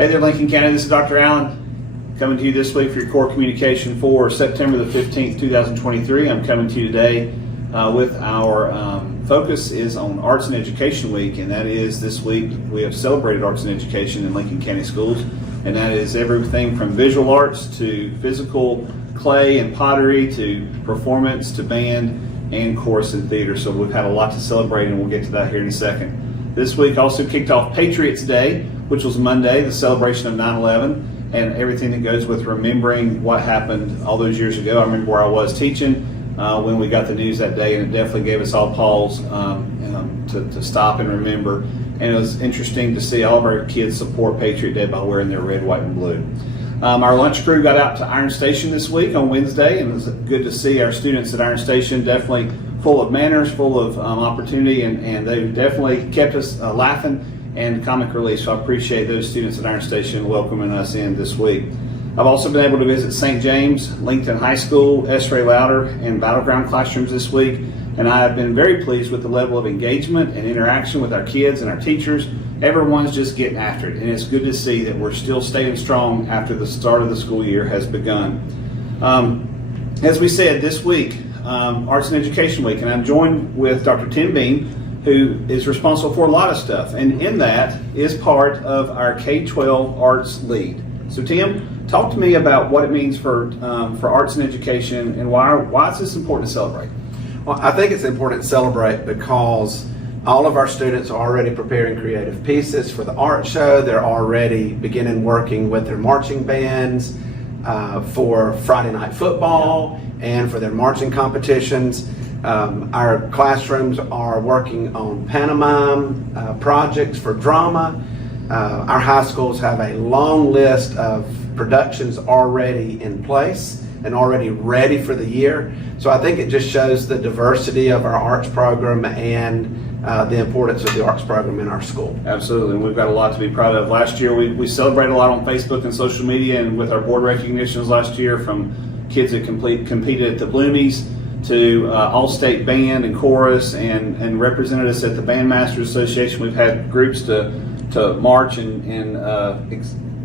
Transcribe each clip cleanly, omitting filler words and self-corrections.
Hey there, Lincoln County. This is Dr. Allen coming to you this week for your core communication for September the 15th, 2023. I'm coming to you today with our focus is on Arts and Education Week, and that is this week we have celebrated arts and education in Lincoln County schools, and that is everything from visual arts to physical clay and pottery to performance to band and chorus and theater. So we've had a lot to celebrate, and we'll get to that here in a second. This week also kicked off Patriots Day, which was Monday, the celebration of 9/11 and everything that goes with remembering what happened all those years ago. I remember where I was teaching when we got the news that day, and it definitely gave us all pause to stop and remember. And it was interesting to see all of our kids support Patriot Day by wearing their red, white, and blue. Our lunch crew got out to Iron Station this week on Wednesday, and it was good to see our students at Iron Station, definitely full of manners, full of opportunity, and they definitely kept us laughing and comic relief. So I appreciate those students at Iron Station welcoming us in this week. I've also been able to visit St. James, Lincoln High School, S. Ray Louder, and Battleground classrooms this week, and I have been very pleased with the level of engagement and interaction with our kids and our teachers. Everyone's just getting after it, and it's good to see that we're still staying strong after the start of the school year has begun. As we said, this week, Arts and Education Week, and I'm joined with Dr. Tim Beam, who is responsible for a lot of stuff, and in that is part of our K-12 Arts Lead. So Tim, talk to me about what it means for arts and education, and why is this important to celebrate? Well, I think it's important to celebrate because all of our students are already preparing creative pieces for the art show. They're already beginning working with their marching bands for Friday night football and for their marching competitions. Our classrooms are working on pantomime projects for drama. Our high schools have a long list of productions already in place and already ready for the year. So I think it just shows the diversity of our arts program and the importance of the arts program in our school. Absolutely, and we've got a lot to be proud of. Last year we celebrated a lot on Facebook and social media, and with our board recognitions last year, from kids that competed at the Bloomies to all-state band and chorus and represented us at the Bandmasters Association. We've had groups to march in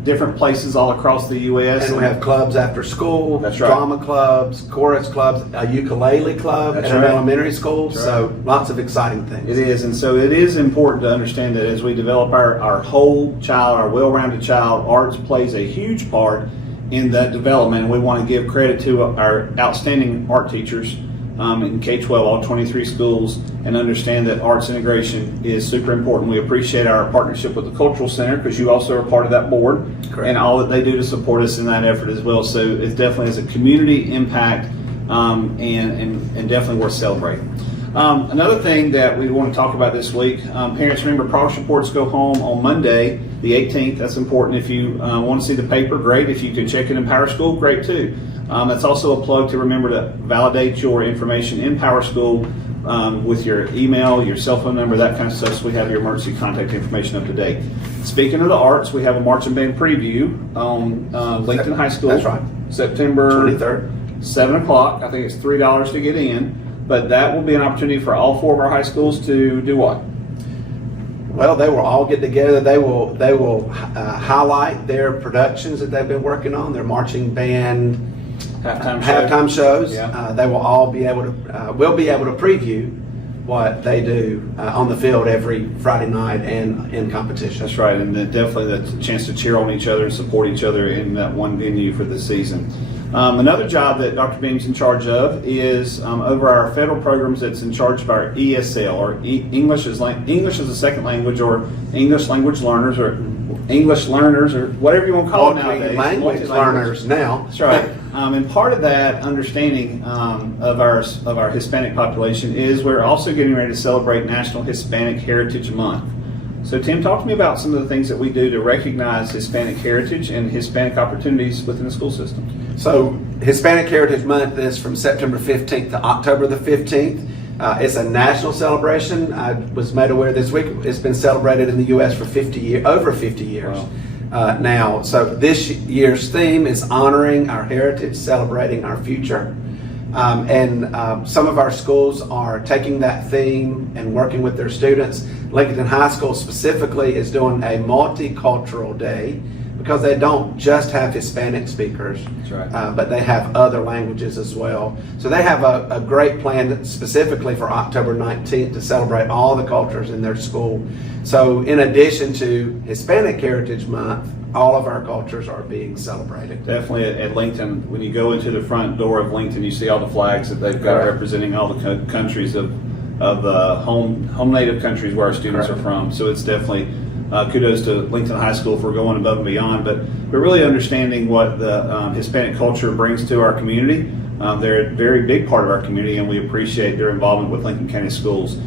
different places all across the U.S. And we have clubs after school, That's right. drama clubs, chorus clubs, a ukulele club That's at an right. elementary school. That's so lots of exciting things. It is, and so it is important to understand that as we develop our whole child, our well-rounded child, arts plays a huge part in that development. And we want to give credit to our outstanding art teachers in K-12, all 23 schools, and understand that arts integration is super important. We appreciate our partnership with the Cultural Center, because you also are part of that board. Correct. And all that they do to support us in that effort as well. So it definitely has a community impact and definitely worth celebrating. Another thing that we want to talk about this week, parents, remember progress reports go home on Monday the 18th. That's important. If you want to see the paper, great. If you can check it in Power School, great too. That's also a plug to remember to validate your information in Power School with your email, your cell phone number, that kind of stuff, so we have your emergency contact information up to date. Speaking of the arts, we have a marching band preview on Lincoln High School. That's right. September 23rd. 7 o'clock. I think it's $3 to get in, but that will be an opportunity for all 4 of our high schools to do what? Well, they will all get together. They will highlight their productions that they've been working on, their marching band halftime shows. Yeah. They will all be able to will be able to preview what they do on the field every Friday night and in competition. That's right, and definitely the chance to cheer on each other and support each other in that one venue for the season. Another job that Dr. Beam's in charge of is over our federal programs. That's in charge of our ESL, or English as a second language, or English language learners, or English learners, or whatever you want to call it nowadays. Language learners now. That's right. And part of that understanding of our Hispanic population is we're also getting ready to celebrate National Hispanic Heritage Month. So Tim, talk to me about some of the things that we do to recognize Hispanic heritage and Hispanic opportunities within the school system. So Hispanic Heritage Month is from September 15th to October the 15th. It's a national celebration. I was made aware this week it's been celebrated in the U.S. for over 50 years. Wow. Now. So this year's theme is honoring our heritage, celebrating our future. Some of our schools are taking that theme and working with their students. Lincoln High School specifically is doing a multicultural day because they don't just have Hispanic speakers, That's right. but they have other languages as well. So they have a great plan specifically for October 19th to celebrate all the cultures in their school. So in addition to Hispanic Heritage Month, all of our cultures are being celebrated. Definitely at Lincoln, when you go into the front door of Lincoln, you see all the flags that they've got Correct. representing all the countries of the home native countries where our students Correct. are from. So it's definitely kudos to Lincoln High School for going above and beyond, but really understanding what the Hispanic culture brings to our community. They're a very big part of our community, and we appreciate their involvement with Lincoln County Schools.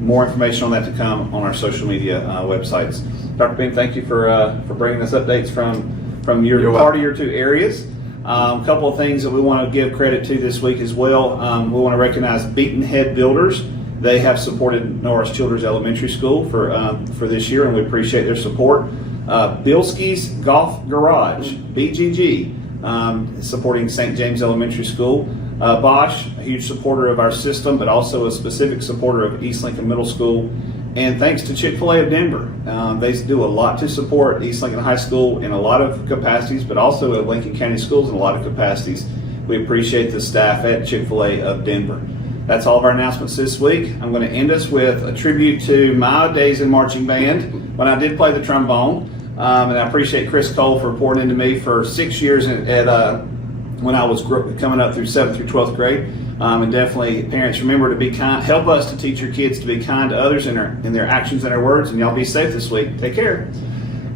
More information on that to come on our social media websites. Dr. Beam, thank you for bringing us updates from your You're part of welcome. your two areas. A couple of things that we want to give credit to this week as well. We want to recognize Beaten Head Builders. They have supported Norris Childers Elementary School for this year, and we appreciate their support. Bilski's Golf Garage, BGG, supporting St. James Elementary School. Bosch, a huge supporter of our system, but also a specific supporter of East Lincoln Middle School. And thanks to Chick-fil-A of Denver. They do a lot to support East Lincoln High School in a lot of capacities, but also at Lincoln County Schools in a lot of capacities. We appreciate the staff at Chick-fil-A of Denver. That's all of our announcements this week. I'm going to end us with a tribute to my days in marching band when I did play the trombone. And I appreciate Chris Cole for pouring into me for 6 years when I was coming up through 7th through 12th grade. And definitely, parents, remember to be kind. Help us to teach your kids to be kind to others in their actions and their words. And y'all be safe this week. Take care.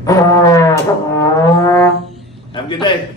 Have a good day.